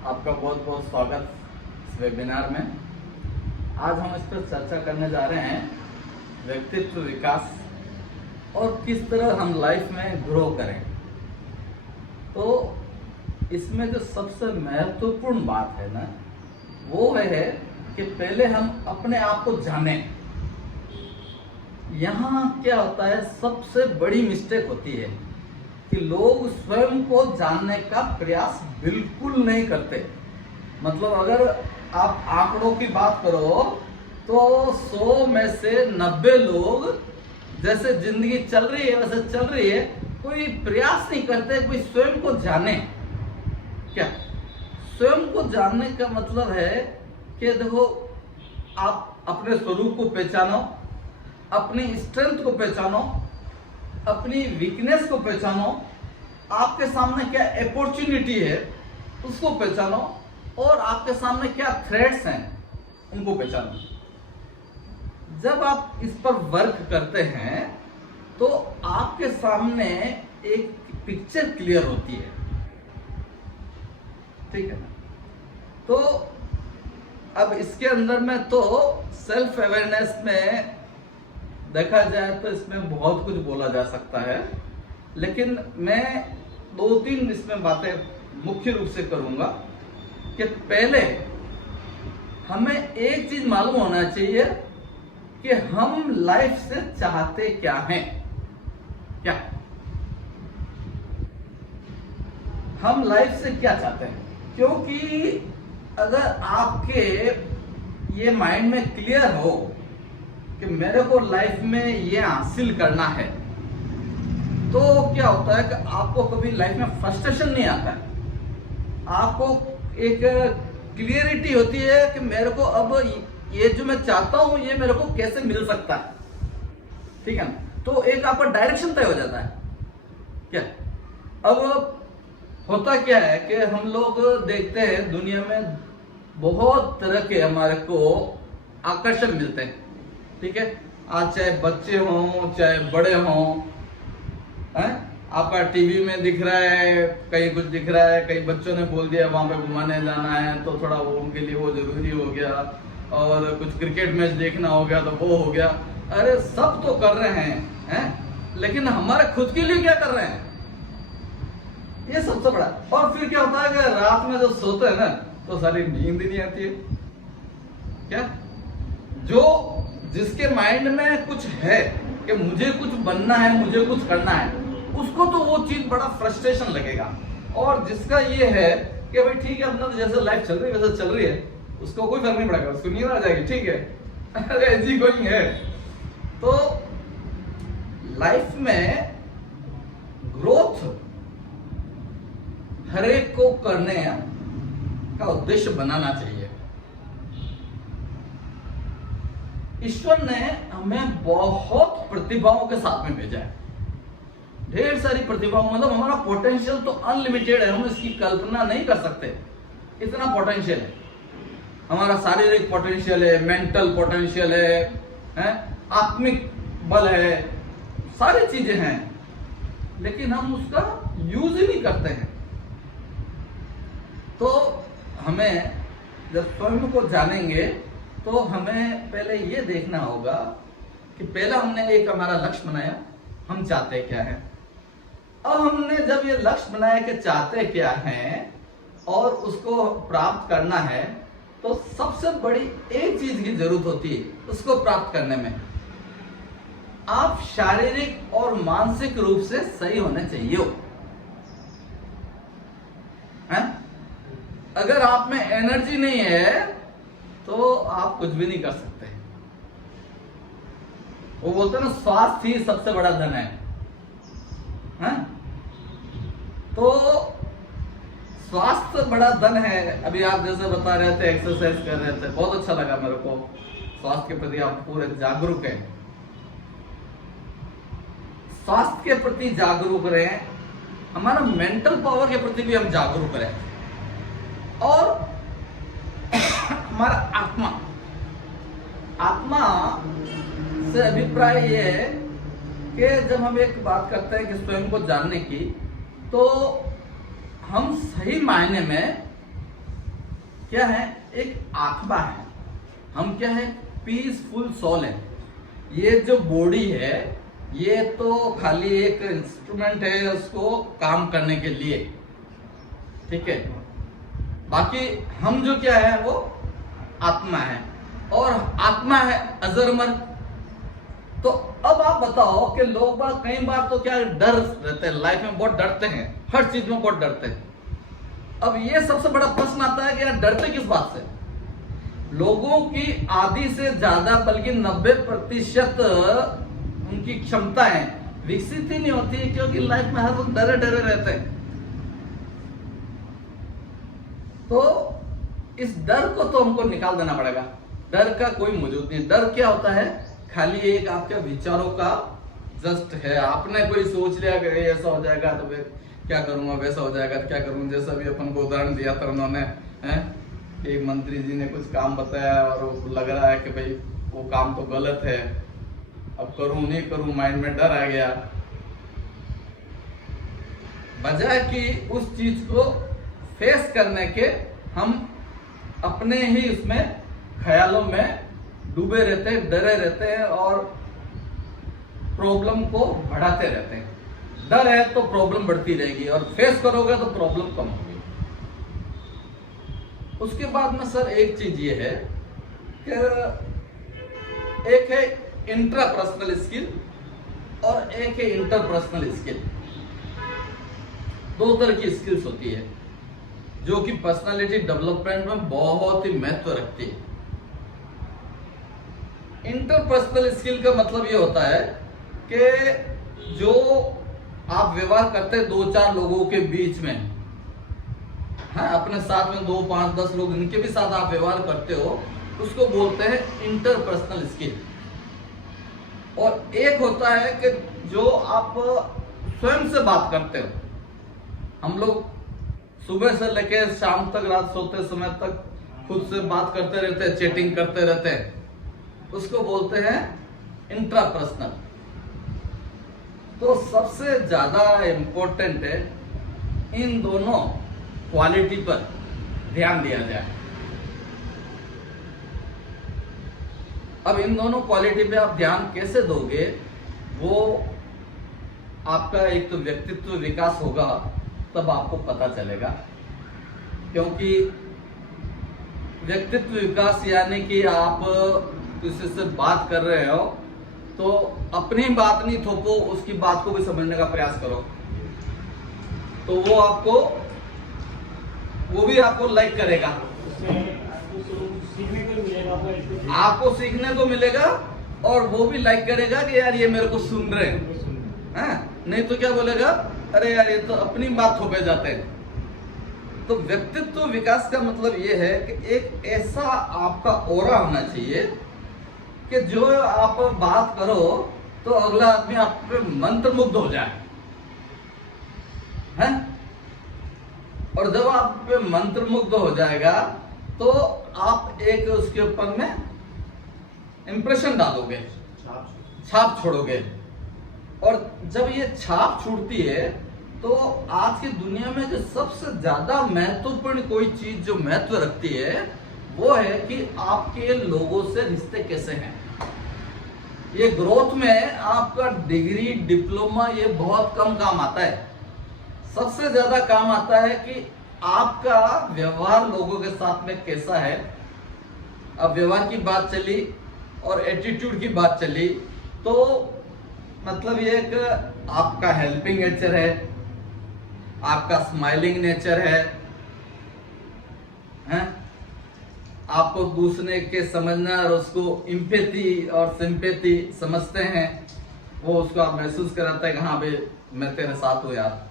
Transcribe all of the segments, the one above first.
आपका बहुत बहुत स्वागत इस वेबिनार में। आज हम इस पर चर्चा करने जा रहे हैं व्यक्तित्व विकास और किस तरह हम लाइफ में ग्रो करें। तो इसमें जो सबसे महत्वपूर्ण बात है ना, वो है कि पहले हम अपने आप को जानें। यहाँ क्या होता है, सबसे बड़ी मिस्टेक होती है कि लोग स्वयं को जानने का प्रयास बिल्कुल नहीं करते। मतलब अगर आप आंकड़ों की बात करो तो 100 में से 90 लोग जैसे जिंदगी चल रही है वैसे चल रही है, कोई प्रयास नहीं करते कोई स्वयं को जाने। क्या स्वयं को जानने का मतलब है कि देखो, आप अपने स्वरूप को पहचानो, अपनी स्ट्रेंथ को पहचानो, अपनी वीकनेस को पहचानो, आपके सामने क्या अपॉर्चुनिटी है उसको पहचानो, और आपके सामने क्या थ्रेट्स हैं उनको पहचानो। जब आप इस पर वर्क करते हैं तो आपके सामने एक पिक्चर क्लियर होती है, ठीक है ना। तो अब इसके अंदर में तो सेल्फ अवेयरनेस में देखा जाए तो इसमें बहुत कुछ बोला जा सकता है, लेकिन मैं 2-3 इसमें बातें मुख्य रूप से करूंगा कि पहले हमें एक चीज मालूम होना चाहिए कि हम लाइफ से चाहते क्या हैं। क्या हम लाइफ से क्या चाहते हैं? क्योंकि अगर आपके ये माइंड में क्लियर हो कि मेरे को लाइफ में ये हासिल करना है, तो क्या होता है कि आपको कभी लाइफ में फ्रस्ट्रेशन नहीं आता है। आपको एक क्लियरिटी होती है कि मेरे को अब ये जो मैं चाहता हूं ये मेरे को कैसे मिल सकता है, ठीक है ना। तो एक आपका डायरेक्शन तय हो जाता है। क्या अब होता क्या है कि हम लोग देखते हैं दुनिया में बहुत तरह के हमारे को आकर्षण मिलते हैं, ठीक है। आज चाहे बच्चे हों चाहे बड़े हों, आपका टीवी में दिख रहा है, कहीं कुछ दिख रहा है, कई बच्चों ने बोल दिया वहां पे घुमाने जाना है तो थोड़ा वो उनके लिए वो जरूरी हो गया, और कुछ क्रिकेट मैच देखना हो गया तो वो हो गया। अरे सब तो कर रहे हैं, लेकिन हमारे खुद के लिए क्या कर रहे हैं, ये सबसे बड़ा। और फिर क्या होता है कि रात में जब सोते हैं ना तो सारी नींद नहीं आती है। क्या जो जिसके माइंड में कुछ है कि मुझे कुछ बनना है, मुझे कुछ करना है, उसको तो वो चीज बड़ा फ्रस्ट्रेशन लगेगा। और जिसका ये है कि भाई ठीक है, अपना तो जैसे लाइफ चल रही है वैसे चल रही है, उसको कोई फर्क नहीं पड़ेगा, उसको नींद आ जाएगी, ठीक है। अरे ऐसी गोइंग है। तो लाइफ में ग्रोथ हर एक को करने का उद्देश्य बनाना चाहिए। ईश्वर ने हमें बहुत प्रतिभाओं के साथ में भेजा है, ढेर सारी प्रतिभाओं। मतलब हमारा पोटेंशियल तो अनलिमिटेड है, हम इसकी कल्पना नहीं कर सकते, इतना पोटेंशियल है। हमारा शारीरिक पोटेंशियल है, मेंटल पोटेंशियल है, आत्मिक बल है, सारी चीजें हैं, लेकिन हम उसका यूज ही नहीं करते हैं। तो हमें जब स्वयं को जानेंगे तो हमें पहले ये देखना होगा कि पहला हमने एक हमारा लक्ष्य बनाया, हम चाहते क्या है। अब हमने जब ये लक्ष्य बनाया कि चाहते क्या हैं और उसको प्राप्त करना है, तो सबसे बड़ी एक चीज की जरूरत होती है उसको प्राप्त करने में। आप शारीरिक और मानसिक रूप से सही होने चाहिए हो, है? अगर आप में एनर्जी नहीं है तो आप कुछ भी नहीं कर सकते। वो बोलते हैं ना, स्वास्थ्य ही सबसे बड़ा धन है, हैं? तो स्वास्थ्य बड़ा धन है। अभी आप जैसे बता रहे थे, एक्सरसाइज कर रहे थे, बहुत अच्छा लगा मेरे को। स्वास्थ्य के प्रति आप पूरे जागरूक हैं। स्वास्थ्य के प्रति जागरूक रहे, हमारा मेंटल पावर के प्रति भी हम जागरूक रहे, और हमारा आत्मा से अभिप्राय ये है कि जब हम एक बात करते हैं कि स्वयं को जानने की, तो हम सही मायने में क्या है, एक आत्मा है, हम क्या है, पीसफुल सोल है। ये जो बॉडी है ये तो खाली एक इंस्ट्रूमेंट है उसको काम करने के लिए, ठीक है। बाकी हम जो क्या है वो आत्मा है, और आत्मा है अजरमर। तो अब आप बताओ कि लोग बात कई बार तो क्या डर रहते हैं, लाइफ में बहुत डरते हैं, हर चीज में बहुत डरते हैं। अब ये सबसे बड़ा प्रश्न आता है कि यार डरते किस बात से। लोगों की आधी से ज्यादा बल्कि 90% उनकी क्षमताएं विकसित ही नहीं होती है, क्योंकि लाइफ में हर वक्त डरे डरे रहते हैं। तो इस डर को तो हमको निकाल देना पड़ेगा। डर का कोई मौजूद नहीं। डर क्या होता है, खाली एक आपके विचारों का जस्ट है। आपने कोई सोच लिया कि ऐसा हो जाएगा तो फिर क्या करूंगा, वैसा हो जाएगा तो क्या करूंगा। जैसा भी अपन को उदाहरण दिया था उन्होंने, एक मंत्री जी ने कुछ काम बताया और वो लग रहा है कि भाई वो काम तो गलत है, अब करूं नहीं करूं, माइंड में डर आ गया। बजाय कि उस चीज को फेस करने के हम अपने ही उसमें ख्यालों में डूबे रहते हैं, डरे रहते हैं और प्रॉब्लम को बढ़ाते रहते हैं। डर है तो प्रॉब्लम बढ़ती रहेगी, और फेस करोगे तो प्रॉब्लम कम होगी। उसके बाद में सर एक चीज ये है कि एक है इंट्रापर्सनल स्किल और एक है इंटरपर्सनल स्किल। दो तरह की स्किल्स होती है जो कि पर्सनालिटी डेवलपमेंट में बहुत ही महत्व रखती है। इंटरपर्सनल स्किल का मतलब ये होता है कि जो आप व्यवहार करते हैं 2-4 लोगों के बीच में, हाँ, अपने साथ में 2, 5, 10 लोग इनके भी साथ आप व्यवहार करते हो, उसको बोलते हैं इंटरपर्सनल स्किल। और एक होता है कि जो आप स्वयं से बात करते हो। हम लोग सुबह से लेकर शाम तक, रात सोते समय तक खुद से बात करते रहते हैं, चैटिंग करते रहते हैं, उसको बोलते हैं इंट्रापर्सनल। तो सबसे ज्यादा इंपॉर्टेंट है इन दोनों क्वालिटी पर ध्यान दिया जाए। अब इन दोनों क्वालिटी पे आप ध्यान कैसे दोगे, वो आपका एक तो व्यक्तित्व विकास होगा तब आपको पता चलेगा। क्योंकि व्यक्तित्व विकास यानी कि आप किसी से बात कर रहे हो तो अपनी बात नहीं थोपो, उसकी बात को भी समझने का प्रयास करो, तो वो भी आपको लाइक करेगा, आपको सीखने को मिलेगा, और वो भी लाइक करेगा कि यार ये मेरे को सुन रहे हैं। नहीं तो क्या बोलेगा, अरे यार ये तो अपनी बात थोपे जाते हैं। तो व्यक्तित्व विकास का मतलब ये है कि एक ऐसा आपका ऑरा होना चाहिए कि जो आप बात करो तो अगला आदमी आप पे मंत्रमुग्ध हो जाए, हैं? और जब आप पे मंत्रमुग्ध हो जाएगा तो आप एक उसके ऊपर में इंप्रेशन डालोगे, छाप छोड़ोगे। और जब ये छाप छूटती है तो आज की दुनिया में जो सबसे ज्यादा महत्वपूर्ण कोई चीज जो महत्व रखती है वो है कि आपके लोगों से रिश्ते कैसे हैं। ये ग्रोथ में आपका डिग्री, डिप्लोमा ये बहुत कम काम आता है। सबसे ज्यादा काम आता है कि आपका व्यवहार लोगों के साथ में कैसा है। अब व्यवहार की बात चली और एटीट्यूड की बात चली, तो मतलब ये एक आपका हेल्पिंग नेचर है, आपका स्माइलिंग नेचर है, हैं? आपको दूसरे के समझना और उसको इम्पैथी और सिंपैथी समझते हैं, वो उसको आप महसूस कराता है कि हाँ भाई मैं तेरे साथ हूँ यार,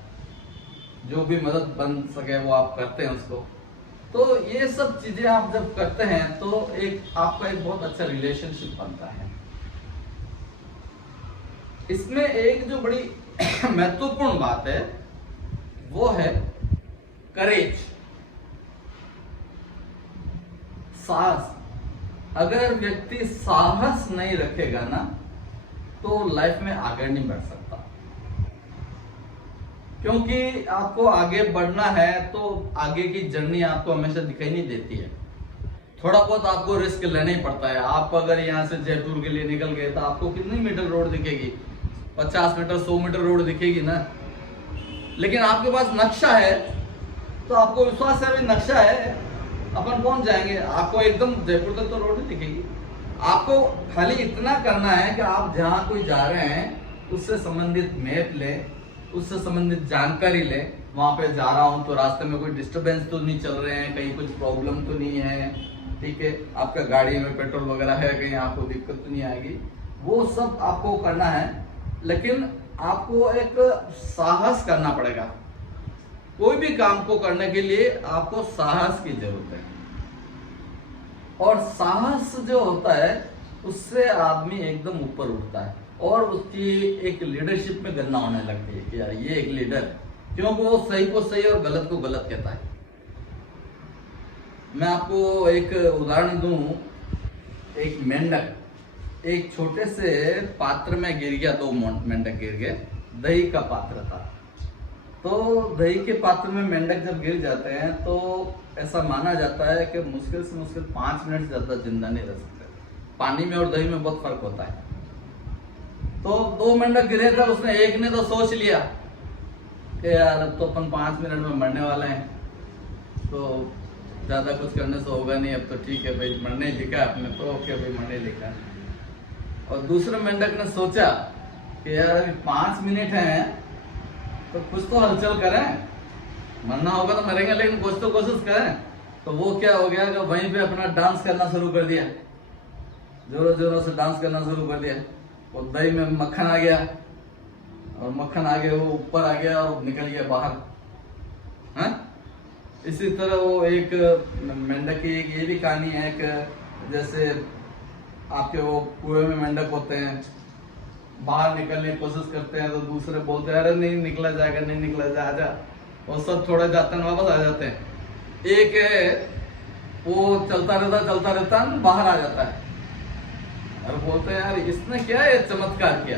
जो भी मदद बन सके वो आप करते हैं उसको। तो ये सब चीजें आप जब करते हैं तो एक आपका एक बहुत अच्छा रिलेशनशिप बनता है। इसमें एक जो बड़ी महत्वपूर्ण बात है वो है करेज, साहस। अगर व्यक्ति साहस नहीं रखेगा ना तो लाइफ में आगे नहीं बढ़ सकता। क्योंकि आपको आगे बढ़ना है तो आगे की जर्नी आपको हमेशा दिखाई नहीं देती है, थोड़ा बहुत आपको रिस्क लेना ही पड़ता है। आप अगर यहाँ से जयपुर के लिए निकल गए तो आपको कितनी मीटर रोड दिखेगी? 50 मीटर 100 मीटर रोड दिखेगी ना। लेकिन आपके पास नक्शा है तो आपको विश्वास है, भी नक्शा है, अपन पहुंच जाएंगे। आपको एकदम जयपुर तक तो रोड ही दिखेगी। आपको खाली इतना करना है कि आप जहाँ कोई जा रहे हैं उससे संबंधित मैप लें, उससे संबंधित जानकारी लें। वहां पे जा रहा हूं तो रास्ते में कोई डिस्टरबेंस तो नहीं चल रहे हैं, कहीं कुछ प्रॉब्लम तो नहीं है, ठीक है, आपका गाड़ी में पेट्रोल वगैरह है, कहीं आपको दिक्कत तो नहीं आएगी, वो सब आपको करना है। लेकिन आपको एक साहस करना पड़ेगा। कोई भी काम को करने के लिए आपको साहस की जरूरत है, और साहस जो होता है उससे आदमी एकदम ऊपर उठता है और उसकी एक लीडरशिप में गणना होने लगती है कि यार ये एक लीडर, क्योंकि वो सही को सही और गलत को गलत कहता है। मैं आपको एक उदाहरण दूं। एक मेंढक एक छोटे से पात्र में गिर गया, 2 मेंढक गिर गए, दही का पात्र था। तो दही के पात्र में मेंढक जब गिर जाते हैं तो ऐसा माना जाता है कि मुश्किल से मुश्किल 5 मिनट से ज्यादा जिंदा नहीं रह सकते। पानी में और दही में बहुत फर्क होता है। तो 2 मेंढक गिरे थे, उसने एक ने तो सोच लिया कि यार अब तो अपन 5 मिनट में मरने वाले हैं, तो ज्यादा कुछ करने से होगा नहीं, अब तो ठीक है भाई, मरने ही लिखा है अपने तो, ओके भाई मरने लिखा है। और दूसरे मेंढक ने सोचा कि यार अभी 5 मिनट हैं तो कुछ तो हलचल करें, मरना होगा तो मरेंगे लेकिन कुछ तो कोशिश करें। तो वो क्या हो गया कि वहीं पे अपना डांस करना शुरू कर दिया, जोरों जोरों से डांस करना शुरू कर दिया। और दही में मक्खन आ गया, और मक्खन आ गया, वो ऊपर आ गया और निकल गया बाहर। हाँ, इसी तरह वो एक मेंढक की एक ये भी कहानी है कि जैसे आपके वो कुएं में मेंढक होते हैं, बाहर निकलने की कोशिश करते हैं तो दूसरे बोलते हैं अरे नहीं निकला जाएगा, नहीं निकला जाएगा, और सब थोड़े जाते हैं वापस आ जाते हैं। एक है वो चलता रहता बाहर आ जाता है और बोलते हैं यार इसने क्या ये चमत्कार किया,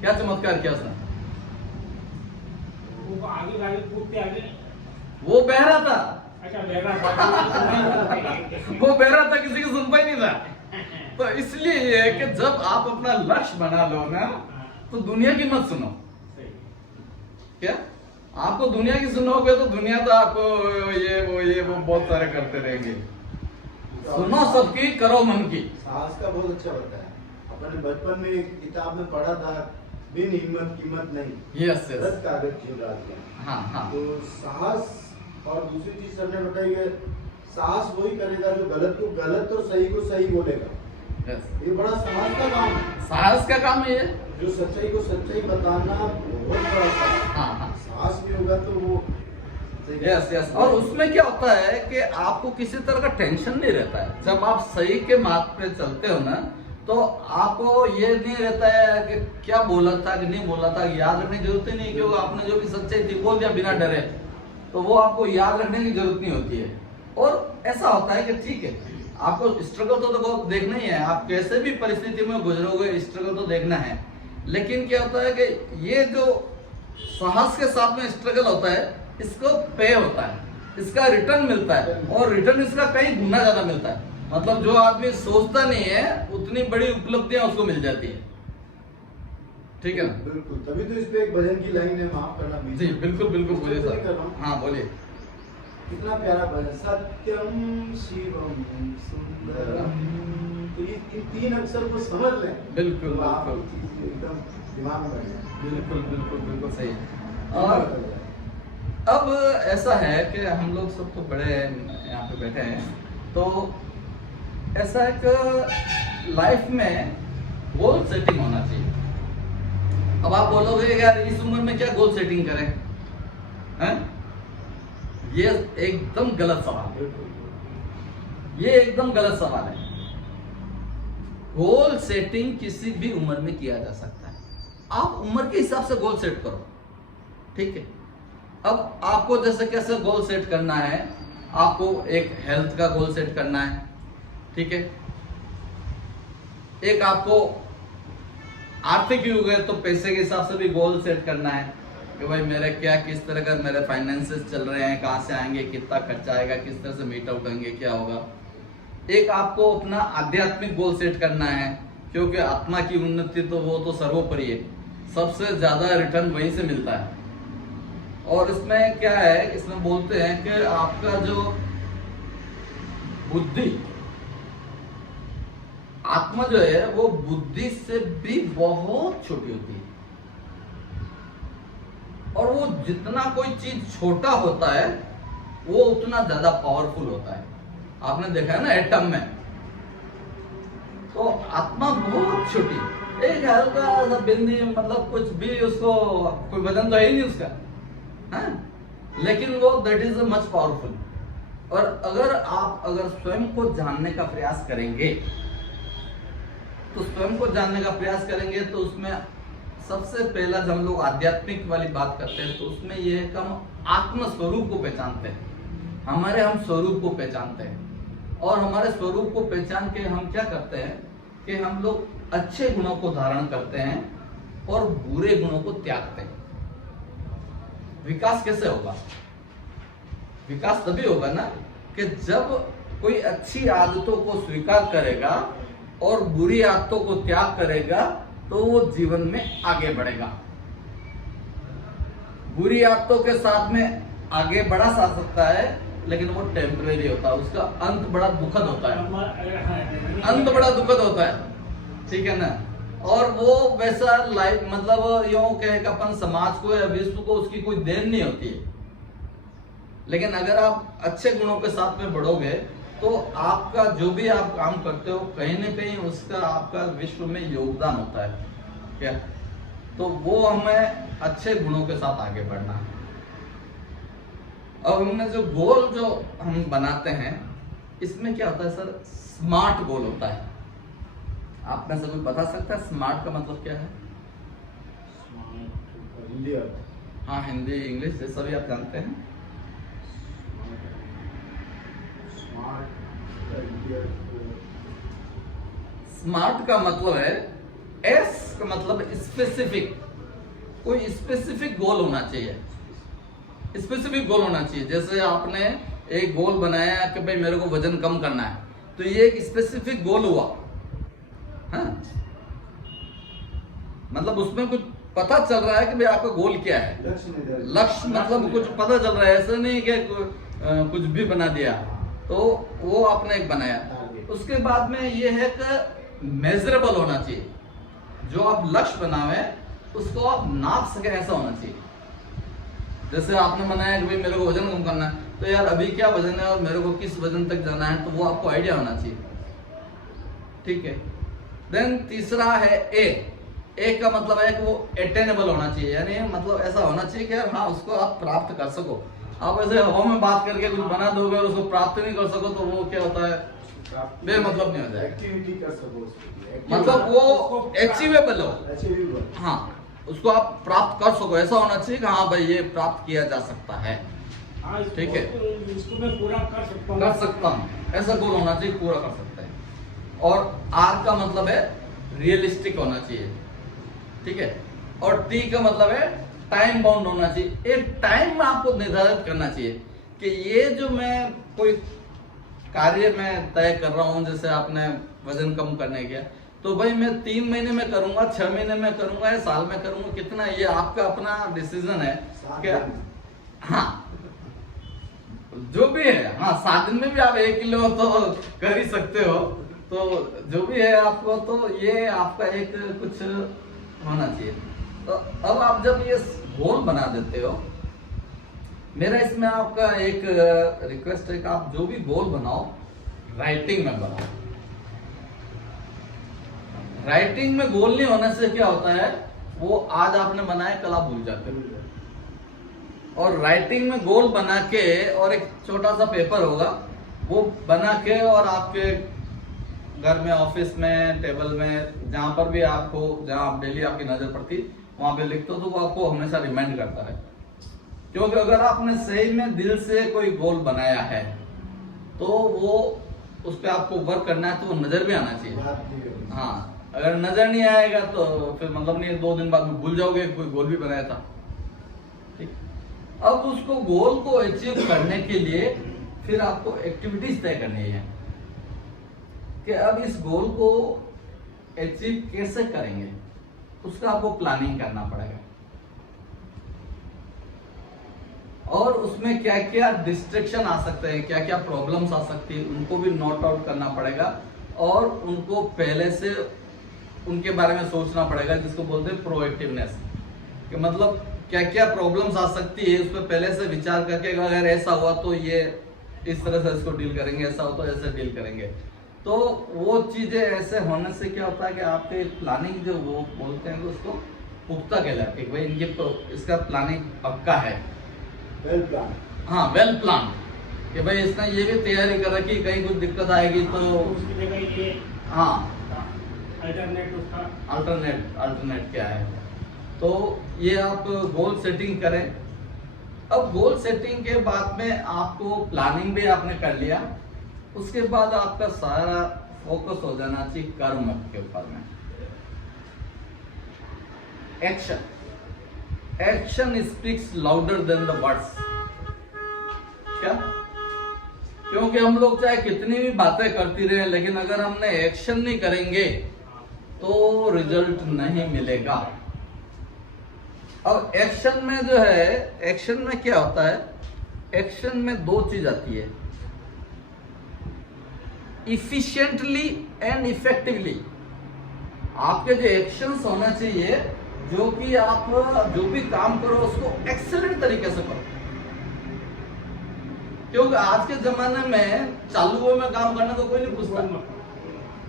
क्या चमत्कार किया उसने? वो आगे कूदते आगे, वो बह रहा था। अच्छा बह रहा था वो बह रहा था, किसी को सुनता ही नहीं था। तो इसलिए ये है कि जब आप अपना लक्ष्य बना लो ना तो दुनिया की मत सुनो। क्या आपको दुनिया की सुनोगे तो दुनिया तो आपको ये वो बहुत सारे करते रहेंगे। सुनो सबकी, करो मन की। साहस का बहुत अच्छा होता है। अपने बचपन में एक किताब में पढ़ा था, बिन हिम्मत कीमत नहीं। यस रस कागज चिल्ला दिया। हाँ हाँ। तो साहस, और दूसरी चीज सर ने बताई है, साहस वही करेगा जो गलत को गलत और सही को सही बोलेगा। ये बड़ा साहस का काम है। साहस का काम है ये, जो सच्चाई को सच्चाई बताना बहुत बड़ा साहस। हाँ हाँ। साहस नहीं होगा तो वो यस। और उसमें क्या होता है कि आपको किसी तरह का टेंशन नहीं रहता है। जब आप सही के मार्ग पे चलते हो ना तो आपको ये नहीं रहता है कि क्या बोला था कि नहीं बोला था, याद रखने की जरूरत ही नहीं, क्योंकि आपने जो भी सच्चाई थी बोल दिया बिना डरे, तो वो आपको याद रखने की जरूरत नहीं होती है। और ऐसा होता है कि ठीक है, आपको स्ट्रगल तो देखो देखना ही है, आप कैसे भी परिस्थिति में गुजरोगे स्ट्रगल तो देखना है। लेकिन क्या होता है कि ये जो साहस के साथ में स्ट्रगल होता है, इसको पे होता है, इसका रिटर्न मिलता है, और रिटर्न इसका कई गुना ज्यादा मिलता है। मतलब जो आदमी सोचता नहीं है उतनी बड़ी उपलब्धियां उसको मिल जाती है। ठीक है ना? बिल्कुल। तभी तो इस पे एक भजन की लाइन है, माफ करना जी बिल्कुल बिल्कुल, बोलिए सर। हाँ बोलिए। कितना प्यारा भजन, सत्यम शिवम सुंदरम। तो ये इन 3 अक्षर को समझ लें, बिल्कुल तो आपको बिल्कुल चीज़ एकदम दिमाग में बैठ जाए। बिल्कुल बिल्कुल बिल्कुल सही। और अब ऐसा है कि हम लोग सब तो बड़े यहाँ पे बैठे हैं, तो ऐसा है कि लाइफ में गोल सेटिंग होना चाहिए। अब आप बोलोगे यार इस उम्र में क्या गोल सेटिंग करें, हैं? ये एकदम गलत सवाल है, ये एकदम गलत सवाल है। गोल सेटिंग किसी भी उम्र में किया जा सकता है। आप उम्र के हिसाब से गोल सेट करो, ठीक है? अब आपको जैसे कैसे गोल सेट करना है, आपको एक हेल्थ का गोल सेट करना है, ठीक है? एक आपको आर्थिक युग है तो पैसे के हिसाब से भी गोल सेट करना है, कि भाई मेरे क्या किस तरह का मेरे फाइनेंसेस चल रहे हैं, कहाँ से आएंगे, कितना खर्चा आएगा, किस तरह से मीट आउट होंगे, क्या होगा। एक आपको अपना आध्यात्मिक गोल सेट करना है, क्योंकि आत्मा की उन्नति तो वो तो सर्वोपरि है, सबसे ज्यादा रिटर्न वहीं से मिलता है। और इसमें क्या है, इसमें बोलते हैं कि आपका जो बुद्धि, आत्मा जो है वो बुद्धि से भी बहुत छोटी होती है, और वो जितना कोई चीज छोटा होता है वो उतना ज्यादा पावरफुल होता है। आपने देखा है ना एटम में, तो आत्मा बहुत छोटी, एक हल्का सा बिंदी, मतलब कुछ भी, उसको कोई वजन तो है ही नहीं उसका, है? लेकिन वो दैट इज मच पावरफुल। और अगर स्वयं को जानने का प्रयास करेंगे, तो स्वयं को जानने का प्रयास करेंगे तो उसमें सबसे पहला जब हम लोग आध्यात्मिक वाली बात करते हैं तो उसमें ये है कि हम आत्म स्वरूप को पहचानते हैं, हम स्वरूप को पहचानते हैं। और हमारे स्वरूप को पहचान के हम क्या करते हैं कि हम लोग अच्छे गुणों को धारण करते हैं और बुरे गुणों को त्यागते हैं। विकास कैसे होगा? विकास तभी होगा ना कि जब कोई अच्छी आदतों को स्वीकार करेगा और बुरी आदतों को त्याग करेगा, तो वो जीवन में आगे बढ़ेगा। बुरी आदतों के साथ में आगे बढ़ा जा सकता है, लेकिन वो टेम्परेरी होता है, उसका अंत बड़ा दुखद होता है, अंत बड़ा दुखद होता है, ठीक है ना। और वो वैसा लाइफ, मतलब यूं कहे कि अपन समाज को या विश्व को उसकी कोई देन नहीं होती है। लेकिन अगर आप अच्छे गुणों के साथ में बढ़ोगे तो आपका जो भी आप काम करते हो कहीं ना कहीं उसका आपका विश्व में योगदान होता है, क्या? तो वो हमें अच्छे गुणों के साथ आगे बढ़ना है। अब हमने जो गोल जो हम बनाते हैं, इसमें क्या होता है सर? स्मार्ट गोल होता है। आप में से कोई बता सकता है स्मार्ट का मतलब क्या है? हिंदी हाँ, हिंदी इंग्लिश जैसा भी आप जानते हैं। स्मार्ट का मतलब है, एस का मतलब स्पेसिफिक, कोई स्पेसिफिक गोल होना चाहिए, स्पेसिफिक गोल होना चाहिए। जैसे आपने एक गोल बनाया कि भाई मेरे को वजन कम करना है, तो ये एक स्पेसिफिक गोल हुआ, हाँ? मतलब उसमें कुछ पता चल रहा है कि भाई आपका गोल क्या है, लक्ष्य मतलब कुछ पता चल रहा है, ऐसा नहीं कि कुछ भी बना दिया। तो वो आपने एक बनाया। उसके बाद में ये है कि मेजरेबल होना चाहिए, जो आप लक्ष्य बनावे उसको आप नाप सके, ऐसा होना चाहिए। जैसे आपने बनाया कि भाई मेरे को वजन कम करना है, तो यार अभी क्या वजन है और मेरे को किस वजन तक जाना है, तो वो आपको आइडिया होना चाहिए, ठीक है। देन तीसरा है ए का मतलब है कि वो अटेनेबल होना चाहिए, यानी मतलब ऐसा होना चाहिए कि यार हाँ उसको आप प्राप्त कर सको। आप ऐसे हवा में बात करके कुछ बना दोगे और उसको प्राप्त नहीं कर सको तो वो क्या होता है, बेमतलब नहीं हो जाएगा। एक्टिविटी कर सको, मतलब वो अचीवेबल हो, हाँ उसको आप प्राप्त कर सको, ऐसा होना चाहिए कि हाँ भाई ये प्राप्त किया जा सकता है, ठीक है, इसको मैं पूरा कर सकता हूँ, ऐसा गोल होना चाहिए, पूरा कर सकते हैं। और आर का मतलब है रियलिस्टिक होना चाहिए, ठीक है। और टी का मतलब है टाइम बाउंड होना चाहिए। एक टाइम आपको निर्धारित करना चाहिए कि ये जो मैं कोई कार्य में तय कर रहा हूँ, जैसे आपने वजन कम करने का, तो भाई मैं 3 महीने में करूंगा, 6 महीने में करूंगा या साल में करूंगा, कितना, ये आपका अपना डिसीजन है क्या? हाँ जो भी है, हाँ 7 दिन में भी आप 1 किलो तो कर ही सकते हो, तो जो भी है आपको, तो ये आपका एक कुछ होना चाहिए। तो अब आप जब ये गोल बना देते हो, मेरा इसमें आपका एक रिक्वेस्ट है कि आप जो भी गोल बनाओ राइटिंग में बनाओ। राइटिंग में गोल नहीं होने से क्या होता है, वो आज आपने बनाया कल आप भूल जाते हो। और राइटिंग में गोल बना के, और एक छोटा सा पेपर होगा वो बना के, और आपके घर में, ऑफिस में, टेबल में, जहां पर भी आपको, जहां आप डेली आपकी नजर पड़ती वहां पे लिखते हो, तो वो आपको हमेशा रिमाइंड करता है। क्योंकि अगर आपने सही में दिल से कोई गोल बनाया है तो वो उस पर आपको वर्क करना है, तो वो नजर भी आना चाहिए। हाँ अगर नजर नहीं आएगा तो फिर मतलब नहीं, 2 दिन बाद में भूल जाओगे कोई गोल भी बनाया था, अब उसको गोल को अचीव करने के लिए फिर आपको एक्टिविटीज तय करनी है कि अब इस गोल को अचीव कैसे करेंगे, उसका आपको प्लानिंग करना पड़ेगा और उसमें क्या क्या डिस्ट्रैक्शन आ सकते हैं, क्या क्या प्रॉब्लम्स आ सकती है, उनको भी नोट आउट करना पड़ेगा और उनको पहले से उनके बारे में सोचना पड़ेगा, जिसको बोलते हैं प्रोएक्टिवनेस। कि मतलब क्या क्या प्रॉब्लम्स आ सकती है उस पर पहले से विचार करके अगर ऐसा हुआ तो ये इस तरह से इसको डील करेंगे, ऐसा हो तो ऐसे डील करेंगे। तो वो चीजें ऐसे होने से क्या होता है कि आपके प्लानिंग जो वो बोलते हैं उसको पुख्ता कहलाती है, भाई इनके इसका प्लानिंग पक्का है, वेल प्लान। हाँ वेल प्लान, कि भाई इसने ये भी तैयारी कर रखी कहीं कुछ दिक्कत आएगी तो उसकी जगह ये हाँ अल्टरनेट उसका अल्टरनेट क्या है। तो ये आप गोल सेटिंग करें। अब गोल सेटिंग के बाद में आपको प्लानिंग भी आपने कर लिया, उसके बाद आपका सारा फोकस हो जाना चाहिए कर्म के ऊपर में। Action speaks louder than the words. क्या? क्योंकि हम लोग चाहे कितनी भी बातें करती रहे, लेकिन अगर हमने एक्शन नहीं करेंगे तो रिजल्ट नहीं मिलेगा। अब एक्शन में जो है, एक्शन में क्या होता है, एक्शन में दो चीज आती है, इफिशिएंटली एंड इफेक्टिवली। आपके जो एक्शंस होना चाहिए, जो कि आप जो भी काम करो उसको एक्सेलेंट तरीके से करो। क्योंकि आज के जमाने में चालू में काम करने को कोई नहीं पूछता,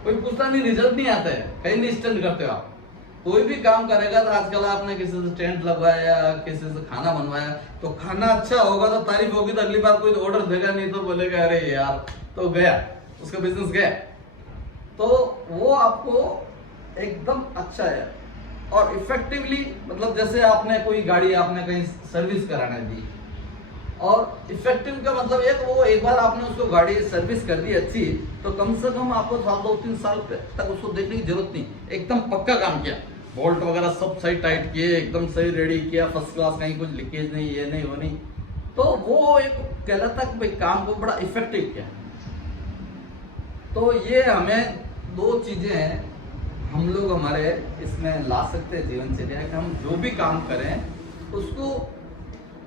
कोई पूछता नहीं, रिजल्ट नहीं आता है, कहीं नहीं स्टैंड करते हो आप। कोई भी काम करेगा तो आजकल आपने किसी से टेंट लगवाया, किसी से खाना बनवाया, तो खाना अच्छा होगा तो तारीफ होगी, तो अगली बार कोई ऑर्डर देगा, नहीं तो बोलेगा अरे यार तो गया, उसका बिजनेस गया। तो वो आपको एकदम अच्छा है। और इफेक्टिवली मतलब जैसे आपने कोई गाड़ी आपने कहीं सर्विस कराने दी, और इफेक्टिव का मतलब एक बार आपने उसको गाड़ी सर्विस कर दी अच्छी, तो कम से कम आपको 2-3 साल तक उसको देखने की जरूरत नहीं, एकदम पक्का काम किया, बोल्ट वगैरह सब सही टाइट किए, एकदम सही रेडी किया, फर्स्ट क्लास, कहीं कुछ लीकेज नहीं, ये नहीं वो नहीं, तो वो एक कहलाता है कि भाई काम को बड़ा इफेक्टिव किया। तो ये हमें दो चीजें हैं हम लोग हमारे इसमें ला सकते हैं जीवनचर्या, कि हम जो भी काम करें उसको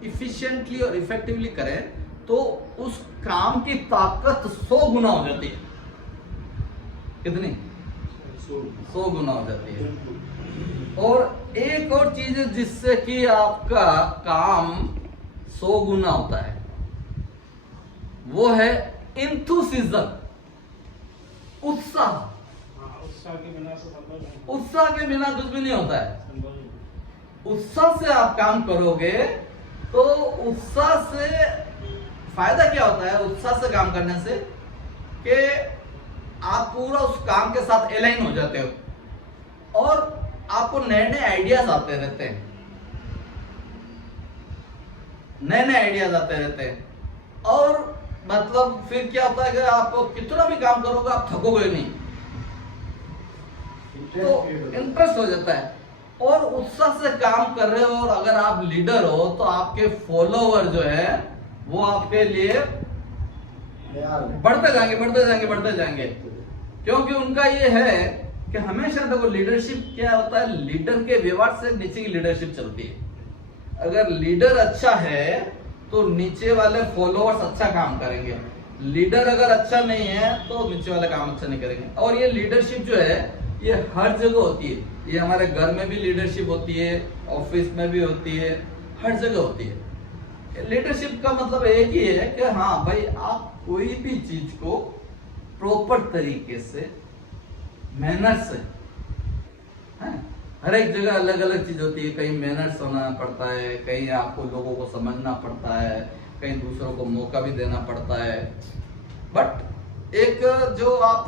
इफिशिएंटली और इफेक्टिवली करें तो उस काम की ताकत 100 गुना हो जाती है। कितनी? 100 गुना हो जाती है। और एक और चीज है जिससे कि आपका काम 100 गुना होता है, वो है इंथुसिज्म, उत्साह। उत्साह के बिना से संभव नहीं। उत्साह के बिना कुछ भी नहीं होता है। संभव नहीं। उत्साह से आप काम करोगे तो उत्साह से फायदा क्या होता है, उत्साह से काम करने से कि आप पूरा उस काम के साथ अलाइन हो जाते हो और आपको नए नए आइडियाज आते रहते हैं, नए नए आइडियाज आते रहते हैं। और मतलब फिर क्या होता है कि आप कितना भी काम करोगे आप थकोगे नहीं, तो इंटरेस्ट हो जाता है और उत्साह से काम कर रहे हो। और अगर आप लीडर हो तो आपके फॉलोवर जो है वो आपके लिए बढ़ते जाएंगे, बढ़ते जाएंगे, बढ़ते जाएंगे, क्योंकि उनका ये है कि हमेशा देखो लीडरशिप क्या होता है, लीडर के व्यवहार से नीचे की लीडरशिप चलती है। अगर लीडर अच्छा है तो नीचे वाले फॉलोअर्स अच्छा काम करेंगे, लीडर अगर अच्छा नहीं है तो नीचे वाले काम अच्छा नहीं करेंगे। और ये लीडरशिप जो है ये हर जगह होती है, ये हमारे घर में भी लीडरशिप होती है, ऑफिस में भी होती है, हर जगह होती है। लीडरशिप का मतलब एक ही है कि हाँ भाई आप कोई भी चीज को प्रॉपर तरीके से मेहनत से, हर एक जगह अलग अलग चीज होती है, कहीं मेहनत से होना पड़ता है, कहीं आपको लोगों को समझना पड़ता है, कहीं दूसरों को मौका भी देना पड़ता है। बट एक जो आप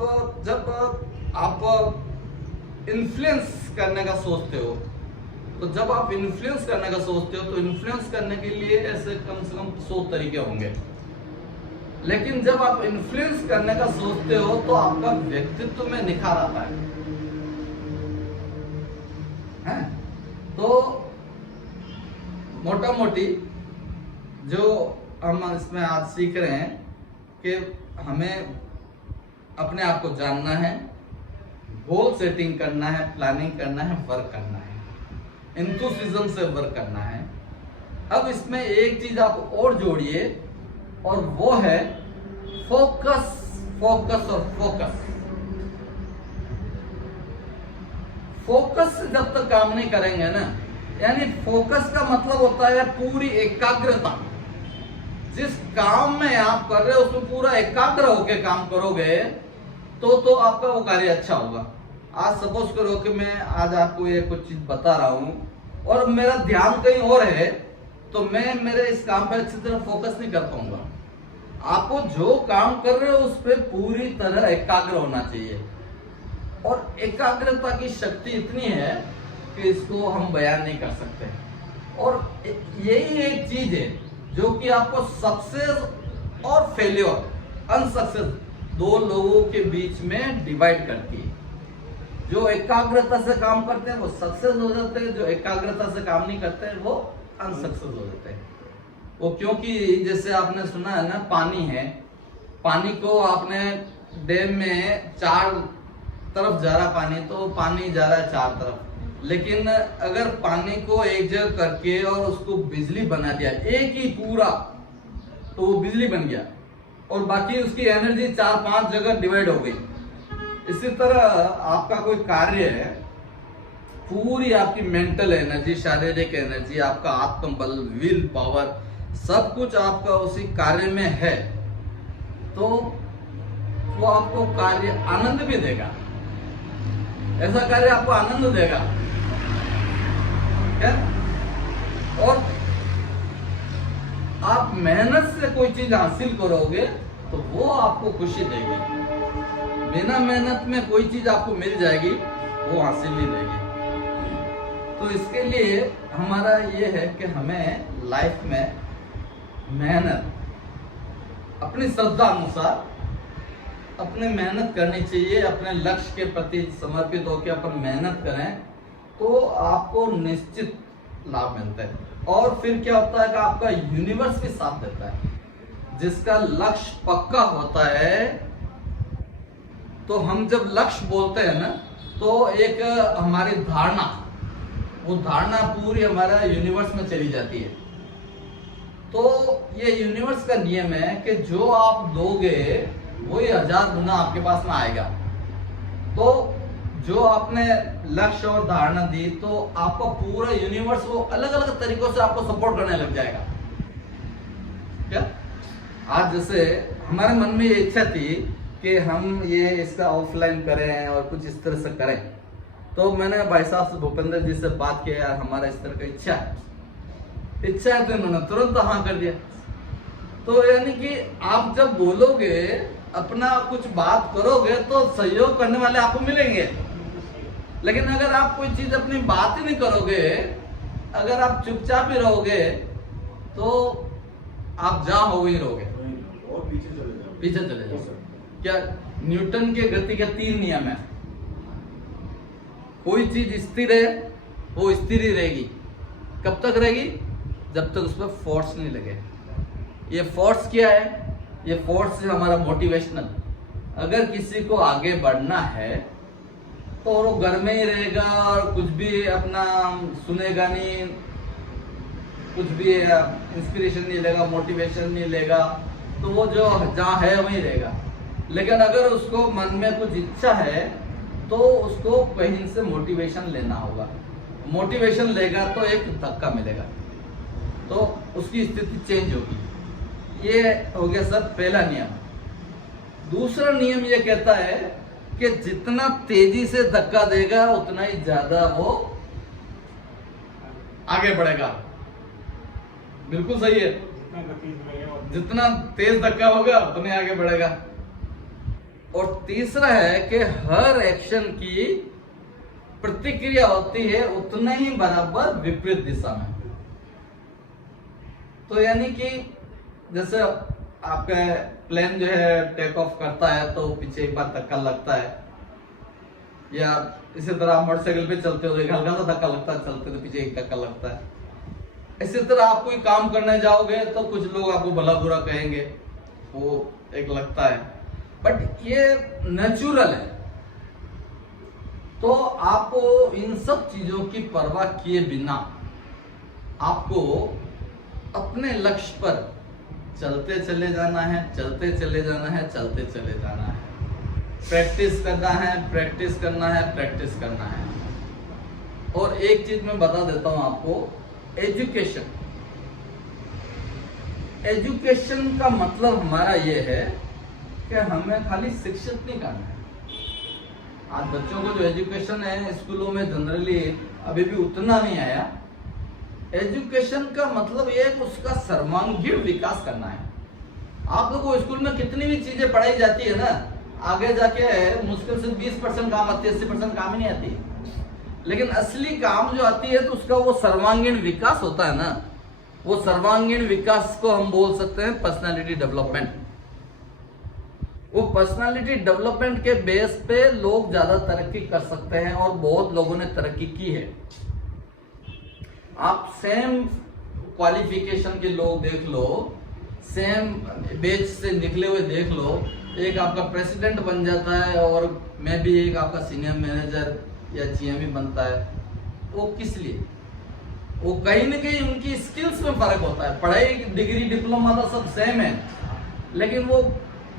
जब आप इन्फ्लुएंस करने का सोचते हो, तो जब आप इन्फ्लुएंस करने का सोचते हो तो इन्फ्लुएंस करने के लिए ऐसे कम से कम 100 तरीके होंगे। लेकिन जब आप इन्फ्लुएंस करने का सोचते हो तो आपका व्यक्तित्व में निखार आता है? तो मोटा मोटी जो हम इसमें आज सीख रहे हैं कि हमें अपने आप को जानना है, गोल सेटिंग करना है, प्लानिंग करना है, वर्क करना है, एंथुसिज्म से वर्क करना है। अब इसमें एक चीज आप और जोड़िए और वो है फोकस, फोकस और फोकस। फोकस से जब तक काम नहीं करेंगे ना, यानी फोकस का मतलब होता है पूरी एकाग्रता। जिस काम में आप कर रहे हो उसमें पूरा एकाग्र होकर काम करोगे तो आपका वो कार्य अच्छा होगा। आज सपोज करो कि मैं आज आपको ये कुछ चीज बता रहा हूं और मेरा ध्यान कहीं और है, तो मैं मेरे इस काम पर अच्छी तरह फोकस नहीं कर पाऊंगा। आपको जो काम कर रहे हो उस पर पूरी तरह एकाग्र होना चाहिए, और एकाग्रता की शक्ति इतनी है कि इसको हम बयान नहीं कर सकते। और यही एक चीज है जो कि आपको सक्सेस और फेल्योर, अनसक्सेस, दो लोगों के बीच में डिवाइड करती है। जो एकाग्रता से काम करते हैं वो सक्सेस हो जाते हैं, जो एकाग्रता से काम नहीं करते हैं वो अनसक्सेस हो जाते हैं। वो क्योंकि जैसे आपने सुना है ना, पानी है, पानी को आपने डैम में चार तरफ जा रहा पानी, तो पानी जा रहा है चार तरफ। लेकिन अगर पानी को एक जगह करके और उसको बिजली बना दिया एक ही पूरा, तो वो बिजली बन गया और बाकी उसकी एनर्जी 4-5 जगह डिवाइड हो गई। इसी तरह आपका कोई कार्य है, पूरी आपकी मेंटल एनर्जी, शारीरिक एनर्जी, आपका आत्मबल, विल पावर, सब कुछ आपका उसी कार्य में है, तो वो आपको कार्य आनंद भी देगा। ऐसा कार्य आपको आनंद देगा क्या? और आप मेहनत से कोई चीज हासिल करोगे तो वो आपको खुशी देगी। बिना मेहनत में कोई चीज आपको मिल जाएगी, वो हासिल नहीं देगी। तो इसके लिए हमारा ये है कि हमें लाइफ में मेहनत अपनी श्रद्धा अनुसार अपने मेहनत करनी चाहिए। अपने लक्ष्य के प्रति समर्पित होकर अपन मेहनत करें तो आपको निश्चित लाभ मिलता है। और फिर क्या होता है कि आपका यूनिवर्स भी साथ देता है। जिसका लक्ष्य पक्का होता है, तो हम जब लक्ष्य बोलते हैं ना, तो एक हमारी धारणा, वो धारणा पूरी हमारा यूनिवर्स में चली जाती है। तो ये यूनिवर्स का नियम है कि जो आप दोगे वही 1000 गुना आपके पास में आएगा। तो जो आपने लक्ष्य और धारणा दी, तो आपका पूरा यूनिवर्स वो अलग अलग तरीकों से आपको सपोर्ट करने लग जाएगा। क्या आज जैसे हमारे मन में ये इच्छा थी कि हम ये इसका ऑफलाइन करें और कुछ इस तरह से करें, तो मैंने भाई साहब से, भूपेंद्र जी से बात किया, यार हमारा इस तरह का इच्छा है, तो इन्होंने तुरंत हाँ कर दिया। तो यानी कि आप जब बोलोगे, अपना कुछ बात करोगे, तो सहयोग करने वाले आपको मिलेंगे। लेकिन अगर आप कोई चीज अपनी बात ही नहीं करोगे, अगर आप चुपचाप ही रहोगे, तो आप जहां हो वहीं रहोगे और पीछे चले जाओ। क्या न्यूटन के गति के 3 नियम है। कोई चीज स्थिर है, वो स्थिर ही रहेगी। कब तक रहेगी? जब तक उस पर फोर्स नहीं लगे। ये फोर्स क्या है? ये फोर्स है हमारा मोटिवेशनल। अगर किसी को आगे बढ़ना है तो वो घर में ही रहेगा और कुछ भी अपना सुनेगा नहीं, कुछ भी इंस्पिरेशन नहीं लेगा, मोटिवेशन नहीं लेगा, तो वो जो जहाँ है वहीं रहेगा। लेकिन अगर उसको मन में कुछ इच्छा है तो उसको कहीं से मोटिवेशन लेना होगा। मोटिवेशन लेगा तो एक धक्का मिलेगा, तो उसकी स्थिति चेंज होगी। ये हो गया सर पहला नियम। दूसरा नियम ये कहता है कि जितना तेजी से धक्का देगा उतना ही ज्यादा वो आगे बढ़ेगा। बिल्कुल सही है, जितना तेज धक्का होगा उतने आगे बढ़ेगा। और तीसरा है कि हर एक्शन की प्रतिक्रिया होती है उतने ही बराबर विपरीत दिशा में। तो यानी कि जैसे आपका प्लेन जो है टेक ऑफ करता है तो पीछे एक बार धक्का लगता है, या इसी तरह आप मोटरसाइकिल पे चलते हो तो एक हल्का सा धक्का लगता है, चलते तो पीछे एक धक्का लगता है। इसी तरह आप कोई काम करने जाओगे तो कुछ लोग आपको भला बुरा कहेंगे, वो एक लगता है, बट ये नेचुरल है। तो आपको इन सब चीजों की परवाह किए बिना आपको अपने लक्ष्य पर चलते चले जाना है, चलते चले जाना है, चलते चले जाना है। प्रैक्टिस करना है, प्रैक्टिस करना है, प्रैक्टिस करना है। और एक चीज मैं बता देता हूं आपको, एजुकेशन। एजुकेशन का मतलब हमारा ये है कि हमें खाली शिक्षित नहीं करना है। आज बच्चों को जो एजुकेशन है स्कूलों में जनरली अभी भी उतना नहीं आया। एजुकेशन का मतलब ये है कि उसका सर्वांगीण विकास करना है। आप लोगों को स्कूल में कितनी भी चीजें पढ़ाई जाती है ना, आगे जाके मुश्किल से 20% काम आती है, 80% काम ही नहीं आती। लेकिन असली काम जो आती है तो उसका वो सर्वांगीण विकास होता है ना, वो सर्वांगीण विकास को हम बोल सकते हैं पर्सनालिटी डेवलपमेंट। वो पर्सनालिटी डेवलपमेंट के बेस पे लोग ज्यादा तरक्की कर सकते हैं और बहुत लोगों ने तरक्की की है। आप सेम क्वालिफिकेशन के लोग देख लो, सेम बेच से निकले हुए देख लो, एक आपका प्रेसिडेंट बन जाता है और मैं भी एक आपका सीनियर मैनेजर या जीएमई बनता है। वो किस लिए? वो कहीं ना कहीं उनकी स्किल्स में फर्क होता है। पढ़ाई, डिग्री, डिप्लोमा तो सब सेम है, लेकिन वो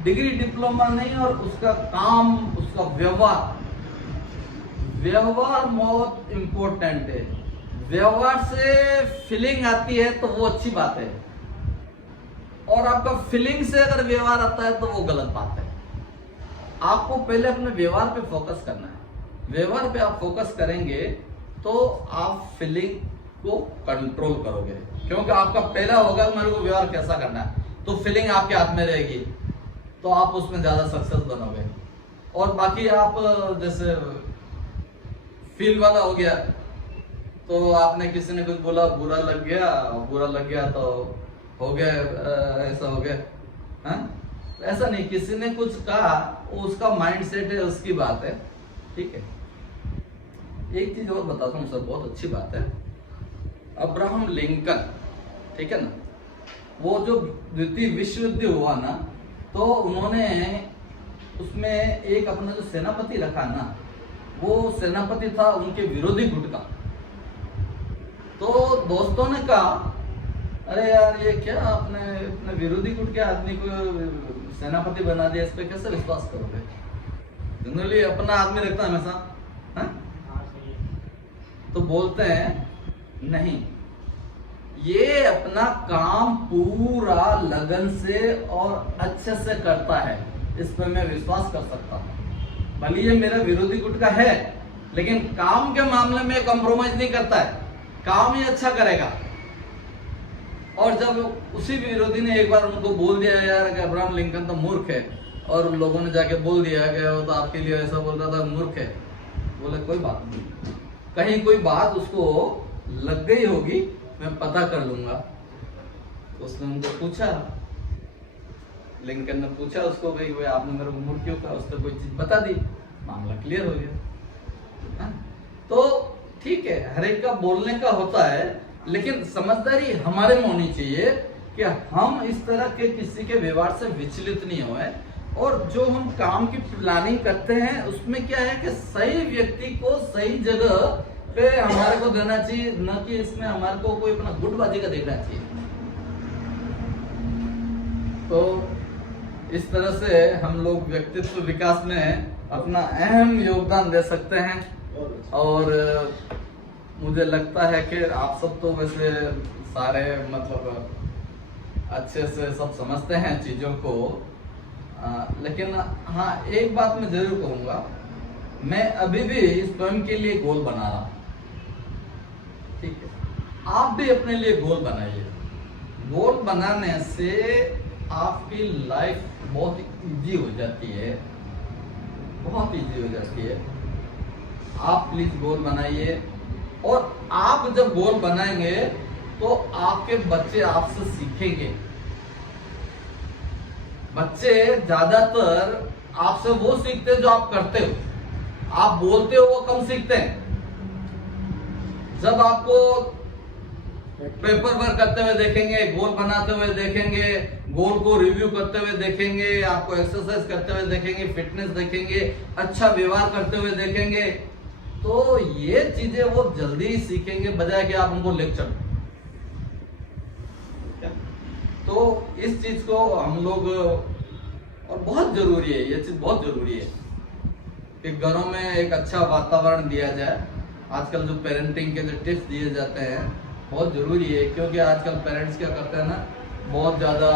डिग्री डिप्लोमा नहीं और उसका काम, उसका व्यवहार बहुत इंपॉर्टेंट है। व्यवहार से फीलिंग आती है तो वो अच्छी बात है, और आपका फीलिंग से अगर व्यवहार आता है तो वो गलत बात है। आपको पहले अपने व्यवहार पे फोकस करना है। व्यवहार पे आप फोकस करेंगे तो आप फीलिंग को कंट्रोल करोगे, क्योंकि आपका पहला होगा मेरे को व्यवहार कैसा करना है, तो फीलिंग आपके हाथ में रहेगी, तो आप उसमें ज्यादा सक्सेस बनोगे। और बाकी आप जैसे फील वाला हो गया, तो आपने किसी ने कुछ बोला, बुरा लग गया तो हो गया, ऐसा हो गया। हाँ, ऐसा नहीं, किसी ने कुछ कहा, उसका माइंडसेट है, उसकी बात है, ठीक है। एक चीज और बताता हूँ सर, बहुत अच्छी बात है। अब्राहम लिंकन, ठीक है ना, वो जो द्वितीय विश्व युद्ध हुआ ना, तो उन्होंने उसमें एक अपना जो सेनापति रखा ना, वो सेनापति था उनके विरोधी गुट का। तो दोस्तों ने कहा, अरे यार ये क्या आपने अपने विरोधी गुट के आदमी को सेनापति बना दिया, इस पे कैसे विश्वास करोगे? जनरली अपना आदमी रखता है हमेशा, हाँ? तो बोलते हैं नहीं, ये अपना काम पूरा लगन से और अच्छे से करता है, इस पर मैं विश्वास कर सकता हूँ। भले ये मेरा विरोधी गुट का है, लेकिन काम के मामले में कॉम्प्रोमाइज नहीं करता है, काम ही अच्छा करेगा। और जब उसी विरोधी ने एक बार उनको बोल दिया यार कि अब्राहम लिंकन तो मूर्ख है, और लोगों ने जाके बोल दिया कि वो तो आपके लिए ऐसा बोल रहा था, मूर्ख है, बोले कोई बात नहीं, कहीं कोई बात उसको लग गई होगी, मैं पता कर लूंगा। तो उसने उनको पूछा, लिंकन ने पूछा उसको, भाई वो आपने मेरे को मूर्ख क्यों कहा? उसने कोई चीज बता दी, मामला क्लियर हो गया। हा? तो ठीक है, हर एक का बोलने का होता है, लेकिन समझदारी हमारे में होनी चाहिए कि हम इस तरह के किसी के व्यवहार से विचलित नहीं हुए, और जो हम काम की प्लानिंग करते हैं उसमें क्या है कि सही व्यक्ति को सही जगह पे हमारे को देना चाहिए, न कि इसमें हमारे को कोई अपना गुटबाजी का देखना चाहिए। तो इस तरह से हम लोग व्यक्तित्व विकास में अपना अहम योगदान दे सकते हैं। और मुझे लगता है कि आप सब तो वैसे सारे मतलब अच्छे से सब समझते हैं चीजों को, लेकिन हाँ एक बात मैं जरूर कहूंगा, मैं अभी भी स्वयं के लिए गोल बना रहा हूं, ठीक है। आप भी अपने लिए गोल बनाइए। गोल बनाने से आपकी लाइफ बहुत इजी हो जाती है, बहुत इजी हो जाती है। आप प्लीज गोल बनाइए, और आप जब गोल बनाएंगे तो आपके बच्चे आपसे सीखेंगे। बच्चे ज्यादातर आपसे वो सीखते हैं जो आप करते हो, आप बोलते हो वो कम सीखते हैं। जब आपको पेपर वर्क करते हुए देखेंगे, गोल बनाते हुए देखेंगे, गोल को रिव्यू करते हुए देखेंगे, आपको एक्सरसाइज करते हुए देखेंगे, फिटनेस देखेंगे, अच्छा व्यवहार करते हुए देखेंगे। तो ये चीजें वो जल्दी ही सीखेंगे बजाय कि आप उनको लेक्चर। तो इस चीज को हम लोग, और बहुत जरूरी है, ये चीज बहुत जरूरी है कि घरों में एक अच्छा वातावरण दिया जाए। आजकल जो पेरेंटिंग के जो टिप्स दिए जाते हैं बहुत जरूरी है, क्योंकि आजकल पेरेंट्स क्या करते हैं ना, बहुत ज्यादा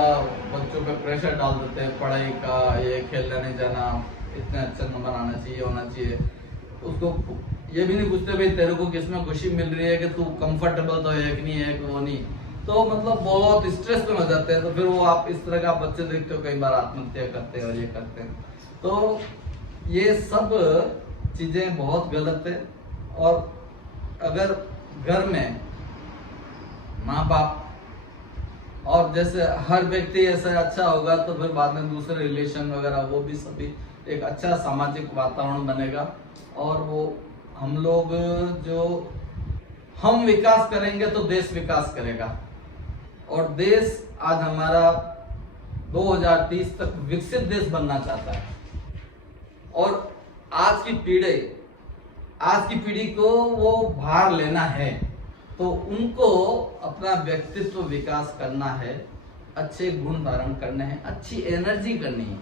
बच्चों पे प्रेशर डाल देते हैं पढ़ाई का, ये खेलने नहीं जाना, इतने अच्छे नंबर आना चाहिए, होना चाहिए। उसको ये भी नहीं पूछते भाई तेरे को किसमें खुशी मिल रही है, कि तू कंफर्टेबल तो है कि नहीं है कि वो नहीं। तो मतलब बहुत स्ट्रेस में हो जाते हैं। तो फिर वो आप इस तरह का बच्चे देखते हो कई बार आत्महत्या करते हैं और ये करते हैं। तो ये सब चीजें बहुत गलत है। और अगर घर में माँ बाप और जैसे हर व्यक्ति ऐसा अच्छा होगा तो फिर बाद में दूसरे रिलेशन वगैरह वो भी सभी एक अच्छा सामाजिक वातावरण बनेगा। और वो हम लोग जो हम विकास करेंगे तो देश विकास करेगा। और देश आज हमारा 2030 तक विकसित देश बनना चाहता है। और आज की पीढ़ी को वो भार लेना है, तो उनको अपना व्यक्तित्व विकास करना है, अच्छे गुण धारण करने हैं, अच्छी एनर्जी करनी है।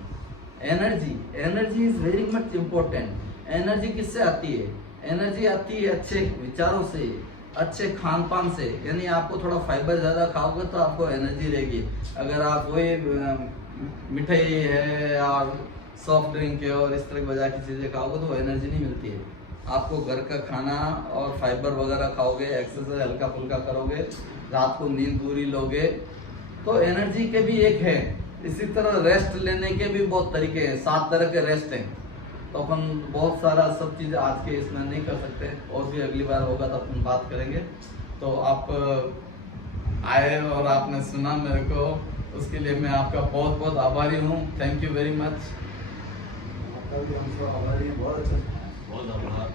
Energy is very much important. Energy किससे आती है? एनर्जी आती है अच्छे विचारों से, अच्छे खान पान से। यानी आपको थोड़ा फाइबर ज्यादा खाओगे तो आपको एनर्जी रहेगी। अगर आप वही मिठाई है और सॉफ्ट ड्रिंक है और इस तरह की वजह की चीजें खाओगे तो एनर्जी नहीं मिलती है। आपको घर का खाना और फाइबर वगैरह खाओगे, एक्सरसाइज हल्का फुल्का करोगे, रात को नींद पूरी लोगे तो एनर्जी के भी एक है। इसी तरह रेस्ट लेने के भी बहुत तरीके हैं, 7 तरह के रेस्ट हैं। तो अपन बहुत सारा सब चीज़ आज के इसमें नहीं कर सकते, और भी अगली बार होगा तो अपन बात करेंगे। तो आप आए और आपने सुना मेरे को, उसके लिए मैं आपका बहुत बहुत आभारी हूँ। Thank you very much. आपका भी हम सब आभारी हैं, बहुत अच्छा। बहुत आभार।